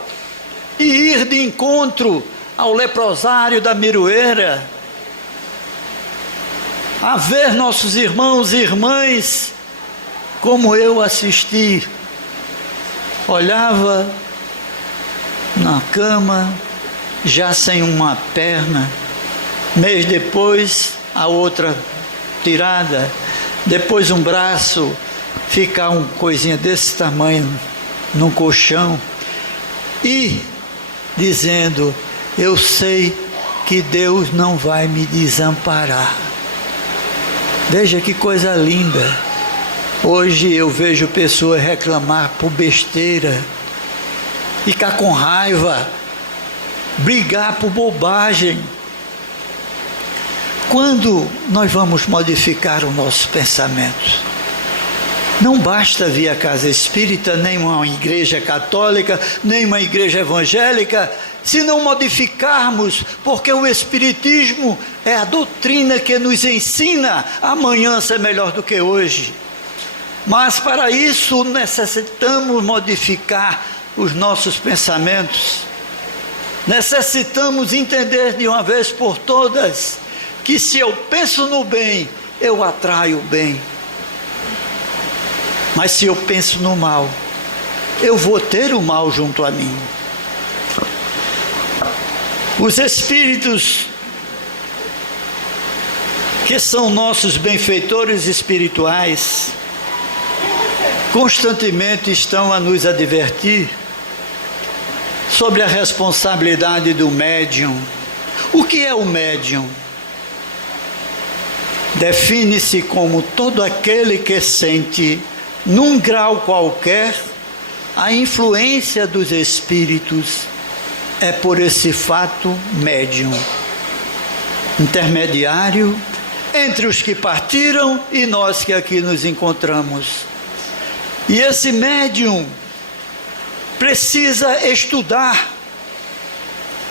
e ir de encontro ao leprosário da Miroeira, a ver nossos irmãos e irmãs, como eu assisti. Olhava na cama, já sem uma perna, mês depois a outra tirada, depois um braço, ficar uma coisinha desse tamanho num colchão, e dizendo: eu sei que Deus não vai me desamparar. Veja que coisa linda. Hoje eu vejo pessoas reclamar por besteira, ficar com raiva, brigar por bobagem. Quando nós vamos modificar o nosso pensamento? Não basta vir à casa espírita, nem uma igreja católica, nem uma igreja evangélica, se não modificarmos, porque o espiritismo é a doutrina que nos ensina amanhã ser melhor do que hoje. Mas para isso necessitamos modificar os nossos pensamentos. Necessitamos entender de uma vez por todas que se eu penso no bem, eu atraio o bem. Mas se eu penso no mal, eu vou ter o mal junto a mim. Os espíritos, que são nossos benfeitores espirituais, constantemente estão a nos advertir sobre a responsabilidade do médium. O que é o médium? Define-se como todo aquele que sente, num grau qualquer, a influência dos espíritos. É por esse fato médium, intermediário entre os que partiram e nós que aqui nos encontramos. E esse médium precisa estudar,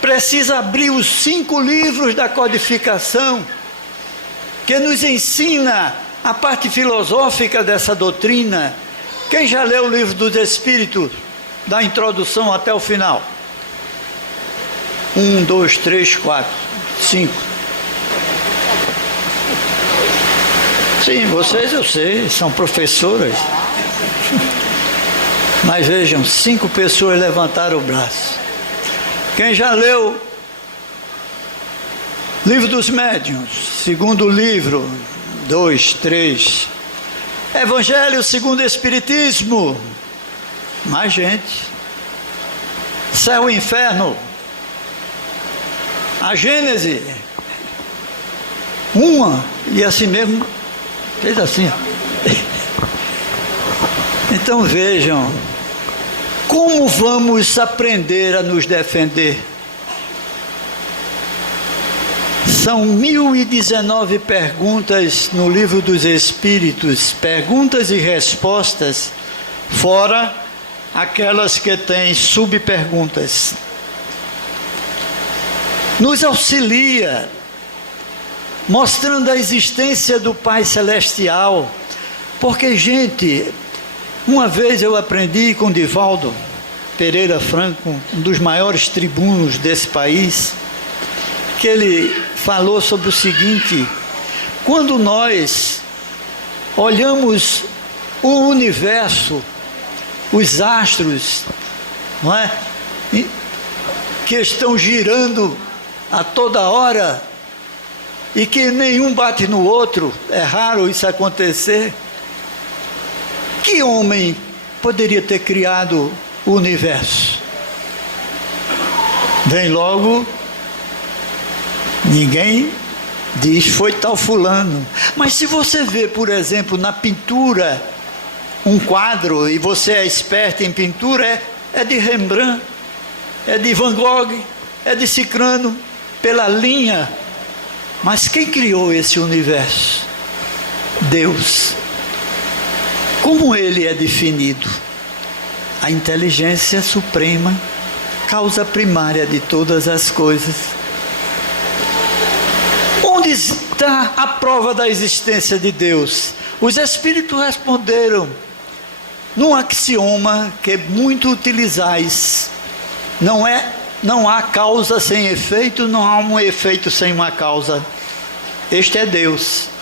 precisa abrir os 5 livros da codificação, que nos ensina a parte filosófica dessa doutrina, Quem já leu o livro dos Espíritos, da introdução até o final? 1, 2, 3, 4, 5. Sim, vocês eu sei, são professoras. Mas vejam, 5 pessoas levantaram o braço. Quem já leu Livro dos Médiuns, segundo livro, 2, 3. Evangelho segundo o Espiritismo, mais gente. Céu e Inferno, a Gênese, uma, e assim mesmo, fez assim. Então vejam, como vamos aprender a nos defender? São 1019 perguntas no Livro dos Espíritos, perguntas e respostas, fora aquelas que têm subperguntas. Nos auxilia, mostrando a existência do Pai Celestial, porque, gente, uma vez eu aprendi com Divaldo Pereira Franco, um dos maiores tribunos desse país, que ele falou sobre o seguinte: quando nós olhamos o universo, os astros, não é? Que estão girando a toda hora e que nenhum bate no outro, é raro isso acontecer. Que homem poderia ter criado o universo? Vem logo, ninguém diz foi tal fulano. Mas se você vê, por exemplo, na pintura, um quadro, e você é esperto em pintura, é de Rembrandt, é de Van Gogh, é de Cicrano, pela linha. Mas quem criou esse universo? Deus. Como ele é definido? A inteligência suprema, causa primária de todas as coisas. Onde está a prova da existência de Deus? Os Espíritos responderam num axioma que muito utilizais: não há causa sem efeito, não há um efeito sem uma causa. Este é Deus.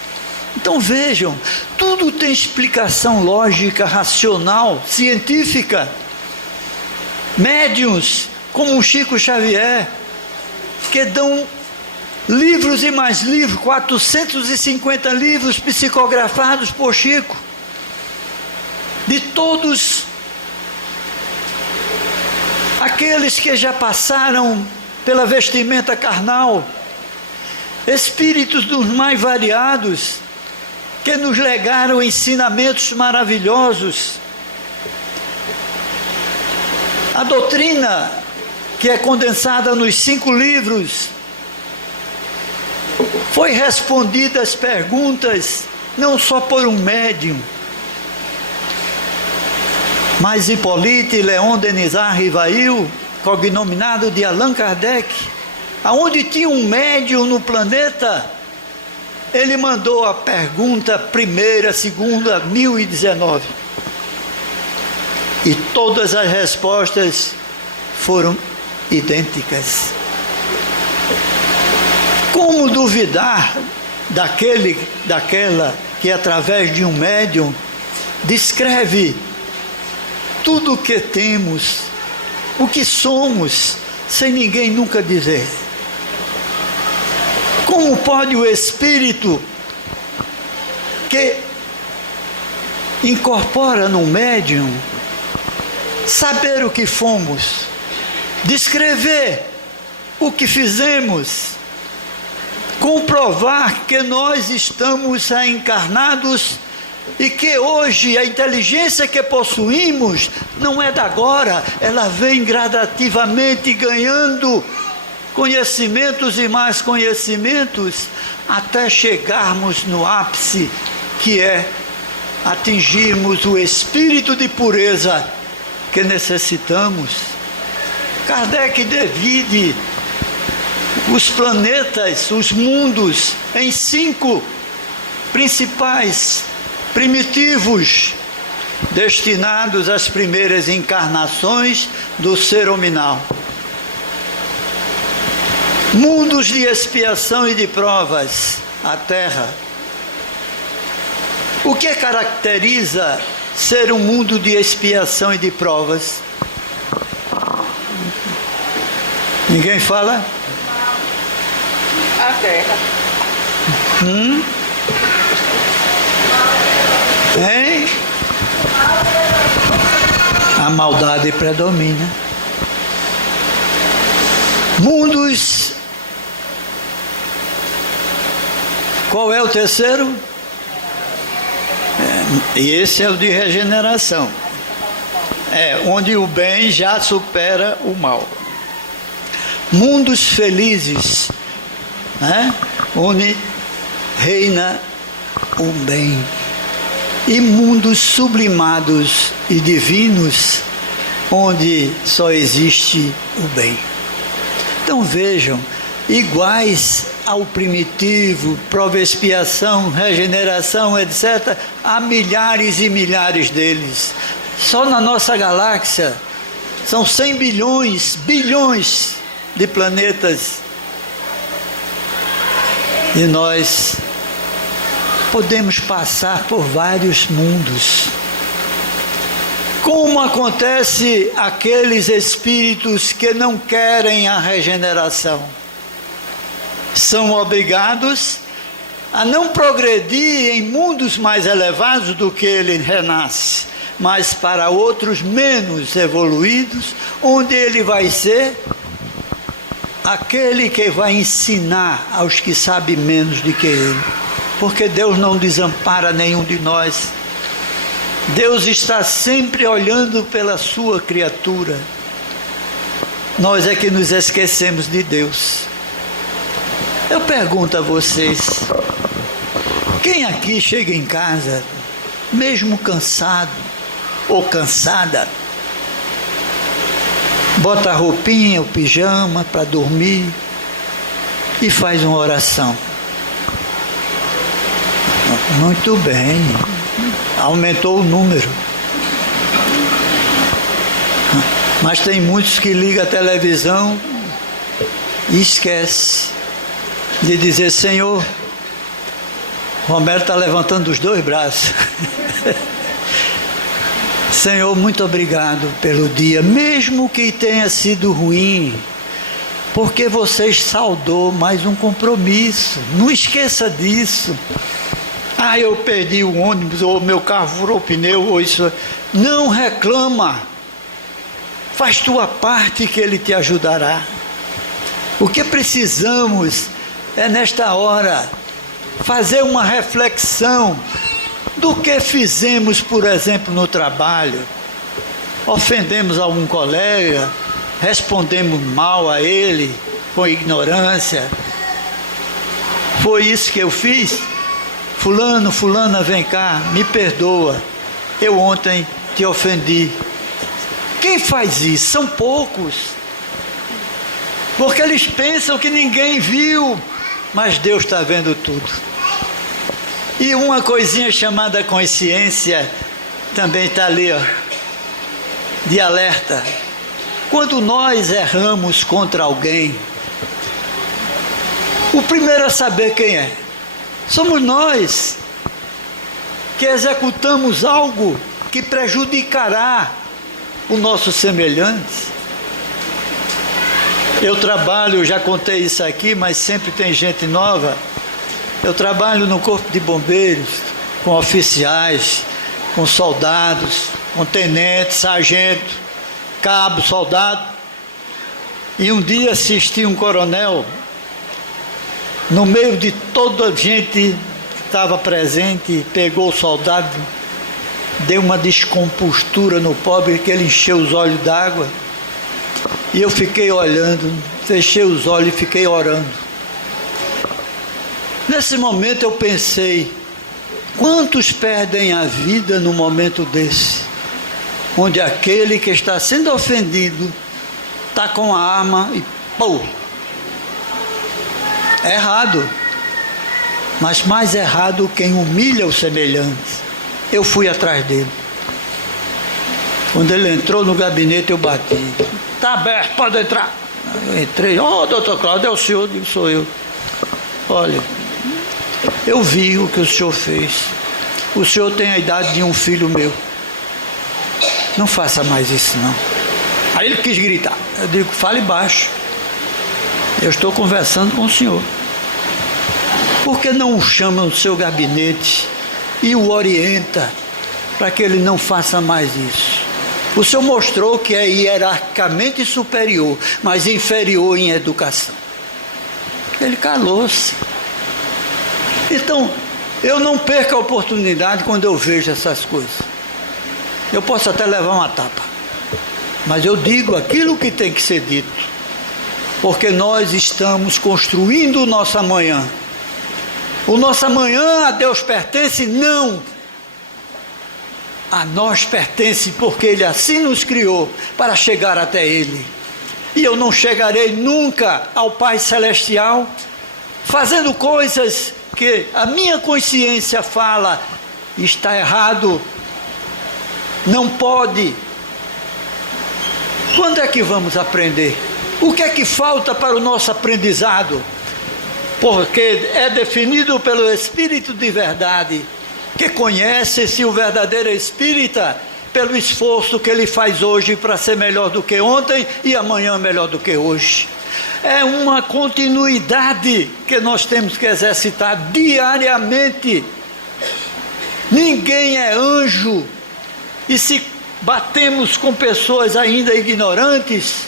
Então vejam, tudo tem explicação lógica, racional, científica. Médiuns como o Chico Xavier, que dão livros e mais livros, 450 livros psicografados por Chico, de todos aqueles que já passaram pela vestimenta carnal, espíritos dos mais variados, que nos legaram ensinamentos maravilhosos. A doutrina, que é condensada nos 5 livros, foi respondida as perguntas não só por um médium, mas Hippolyte Léon Denis Rivail, cognominado de Allan Kardec, aonde tinha um médium no planeta, ele mandou a pergunta primeira, segunda, 1019. E todas as respostas foram idênticas. Como duvidar daquela que através de um médium descreve tudo o que temos, o que somos, sem ninguém nunca dizer? Como pode o Espírito que incorpora no médium saber o que fomos, descrever o que fizemos, comprovar que nós estamos encarnados e que hoje a inteligência que possuímos não é da agora, ela vem gradativamente ganhando conhecimentos e mais conhecimentos, até chegarmos no ápice, que é atingirmos o espírito de pureza que necessitamos. Kardec divide os planetas, os mundos, em 5 principais, primitivos, destinados às primeiras encarnações do ser hominal. Mundos de expiação e de provas, a Terra. O que caracteriza ser um mundo de expiação e de provas? Ninguém fala? A Terra. Hein? A maldade predomina. Mundos. Qual é o terceiro? E esse é o de regeneração. Onde o bem já supera o mal. Mundos felizes, né? Onde reina o bem. E mundos sublimados e divinos, onde só existe o bem. Então vejam, iguais ao primitivo, prova, expiação, regeneração, etc., há milhares e milhares deles. Só na nossa galáxia são 100 bilhões de planetas. E nós podemos passar por vários mundos. Como acontece aqueles espíritos que não querem a regeneração? São obrigados a não progredir em mundos mais elevados do que ele renasce, mas para outros menos evoluídos, onde ele vai ser aquele que vai ensinar aos que sabem menos do que ele. Porque Deus não desampara nenhum de nós. Deus está sempre olhando pela sua criatura. Nós é que nos esquecemos de Deus. Eu pergunto a vocês, quem aqui chega em casa, mesmo cansado ou cansada, bota a roupinha, o pijama para dormir e faz uma oração? Muito bem, aumentou o número. Mas tem muitos que ligam a televisão e esquece de dizer: Senhor, Romero está levantando os dois braços. Senhor, muito obrigado pelo dia, mesmo que tenha sido ruim, porque você saudou mais um compromisso. Não esqueça disso. Eu perdi o ônibus, ou meu carro furou o pneu, ou isso. Não reclama. Faz tua parte que Ele te ajudará. O que precisamos é, nesta hora, fazer uma reflexão do que fizemos, por exemplo, no trabalho. Ofendemos algum colega, respondemos mal a ele, com ignorância. Foi isso que eu fiz? Fulano, fulana, vem cá, me perdoa, eu ontem te ofendi. Quem faz isso? São poucos. Porque eles pensam que ninguém viu, mas Deus está vendo tudo. E uma coisinha chamada consciência também está ali, de alerta. Quando nós erramos contra alguém, o primeiro a saber quem é somos nós, que executamos algo que prejudicará o nosso semelhante. Eu trabalho, já contei isso aqui, mas sempre tem gente nova. Eu trabalho no Corpo de Bombeiros, com oficiais, com soldados, com tenente, sargento, cabo, soldado. E um dia assisti um coronel, no meio de toda a gente que estava presente, pegou o soldado, deu uma descompostura no pobre, que ele encheu os olhos d'água. E eu fiquei olhando, fechei os olhos e fiquei orando. Nesse momento eu pensei, quantos perdem a vida num momento desse, onde aquele que está sendo ofendido está com a arma e pô! É errado, mas mais errado quem humilha o semelhante. Eu fui atrás dele. Quando ele entrou no gabinete, eu bati. Está aberto, pode entrar. Eu entrei. Doutor Cláudio, é o senhor? Eu digo, sou eu. Olha, eu vi o que o senhor fez. O senhor tem a idade de um filho meu. Não faça mais isso, não. Aí ele quis gritar. Eu digo, fale baixo. Eu estou conversando com o senhor. Por que não o chama no seu gabinete e o orienta para que ele não faça mais isso? O senhor mostrou que é hierarquicamente superior, mas inferior em educação. Ele calou-se. Então, eu não perco a oportunidade quando eu vejo essas coisas. Eu posso até levar uma tapa, mas eu digo aquilo que tem que ser dito, porque nós estamos construindo o nosso amanhã. O nosso amanhã a Deus pertence? Não. A nós pertence porque Ele assim nos criou para chegar até Ele. E eu não chegarei nunca ao Pai Celestial fazendo coisas que a minha consciência fala está errado, não pode. Quando é que vamos aprender? O que é que falta para o nosso aprendizado? Porque é definido pelo Espírito de verdade, que conhece-se o verdadeiro espírita pelo esforço que ele faz hoje para ser melhor do que ontem e amanhã melhor do que hoje. É uma continuidade que nós temos que exercitar diariamente. Ninguém é anjo. E se batemos com pessoas ainda ignorantes,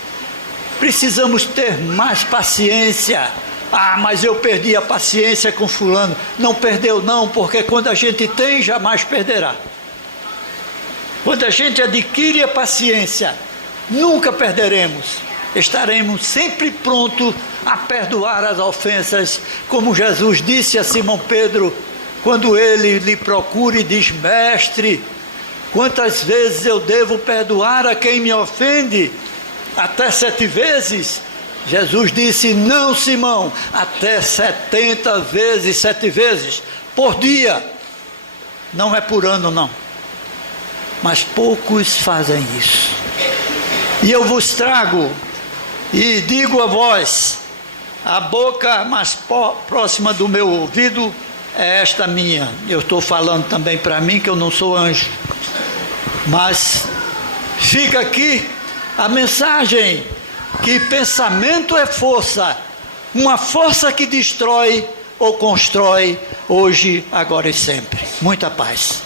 precisamos ter mais paciência. Ah, mas eu perdi a paciência com fulano. Não perdeu não, porque quando a gente tem, jamais perderá. Quando a gente adquire a paciência, nunca perderemos. Estaremos sempre prontos a perdoar as ofensas, como Jesus disse a Simão Pedro, quando ele lhe procura e diz, mestre, quantas vezes eu devo perdoar a quem me ofende? Até 7 vezes? Jesus disse, não, Simão, até 70 vezes, 7 vezes por dia. Não é por ano, não. Mas poucos fazem isso. E eu vos trago e digo a vós, a boca mais próxima do meu ouvido é esta minha. Eu estou falando também para mim, que eu não sou anjo. Mas fica aqui a mensagem que pensamento é força, uma força que destrói ou constrói hoje, agora e sempre. Muita paz.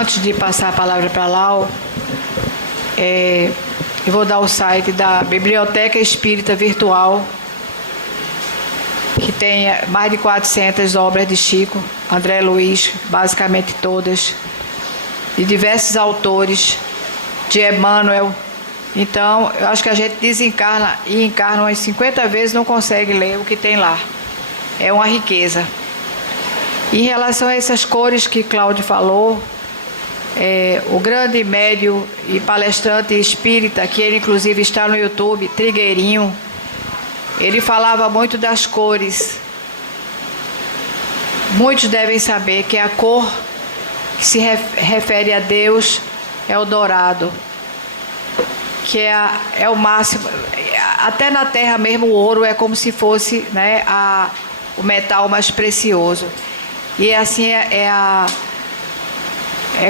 Antes de passar a palavra para Lau, eu vou dar o site da Biblioteca Espírita Virtual, que tem mais de 400 obras de Chico, André Luiz, basicamente todas, de diversos autores, de Emmanuel. Então, eu acho que a gente desencarna e encarna umas 50 vezes, não consegue ler o que tem lá. É uma riqueza. Em relação a essas cores que Cláudio falou, o grande médium e palestrante espírita, que ele inclusive está no YouTube, Trigueirinho, ele falava muito das cores. Muitos devem saber que a cor que se refere a Deus é o dourado, que é o máximo. Até na terra mesmo o ouro é como se fosse, né, o metal mais precioso. E assim é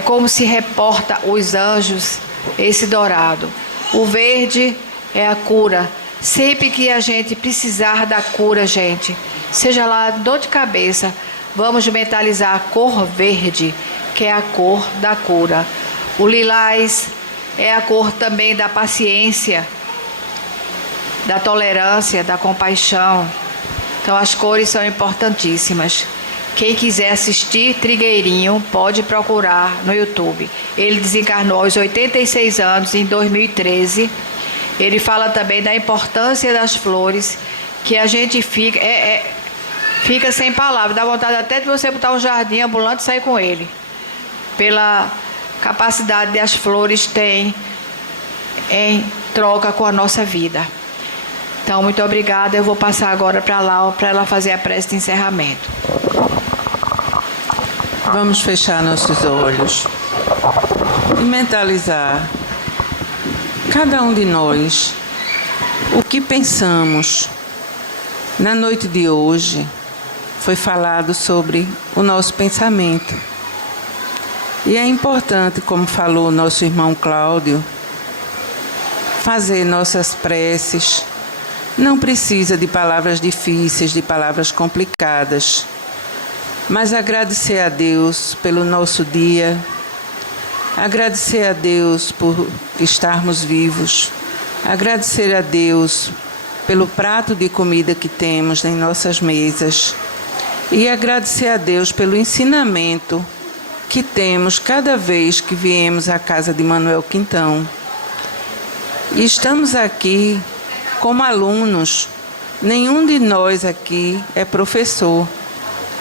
como se reporta os anjos esse dourado. O verde é a cura. Sempre que a gente precisar da cura, gente, seja lá dor de cabeça, vamos mentalizar a cor verde, que é a cor da cura. O lilás é a cor também da paciência, da tolerância, da compaixão. Então as cores são importantíssimas. Quem quiser assistir Trigueirinho, pode procurar no YouTube. Ele desencarnou aos 86 anos, em 2013. Ele fala também da importância das flores, que a gente fica sem palavras. Dá vontade até de você botar um jardim ambulante e sair com ele. Pela capacidade que as flores têm em troca com a nossa vida. Então, muito obrigada. Eu vou passar agora para Lau, para ela fazer a prece de encerramento. Vamos fechar nossos olhos e mentalizar, cada um de nós, o que pensamos. Na noite de hoje foi falado sobre o nosso pensamento. E é importante, como falou o nosso irmão Cláudio, fazer nossas preces. Não precisa de palavras difíceis, de palavras complicadas, mas agradecer a Deus pelo nosso dia, agradecer a Deus por estarmos vivos, agradecer a Deus pelo prato de comida que temos em nossas mesas e agradecer a Deus pelo ensinamento que temos cada vez que viemos à casa de Manuel Quintão. E estamos aqui como alunos. Nenhum de nós aqui é professor.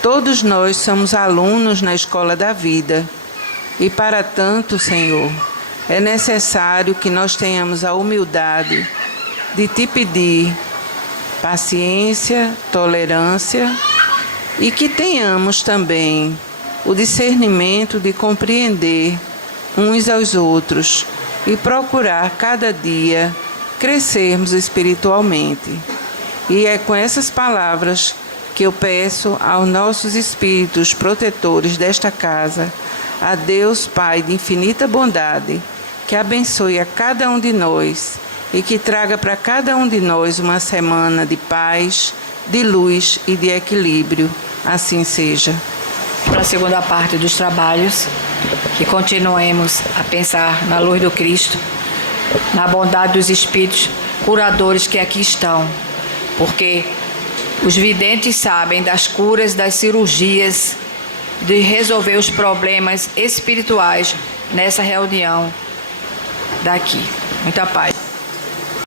Todos nós somos alunos na escola da vida. E para tanto, Senhor, é necessário que nós tenhamos a humildade de te pedir paciência, tolerância e que tenhamos também o discernimento de compreender uns aos outros e procurar cada dia crescermos espiritualmente. E é com essas palavras que eu peço aos nossos espíritos protetores desta casa, a Deus Pai de infinita bondade, que abençoe a cada um de nós e que traga para cada um de nós uma semana de paz, de luz e de equilíbrio. Assim seja. Para a segunda parte dos trabalhos, que continuemos a pensar na luz do Cristo, na bondade dos espíritos curadores que aqui estão, porque os videntes sabem das curas, das cirurgias, de resolver os problemas espirituais nessa reunião daqui. Muita paz.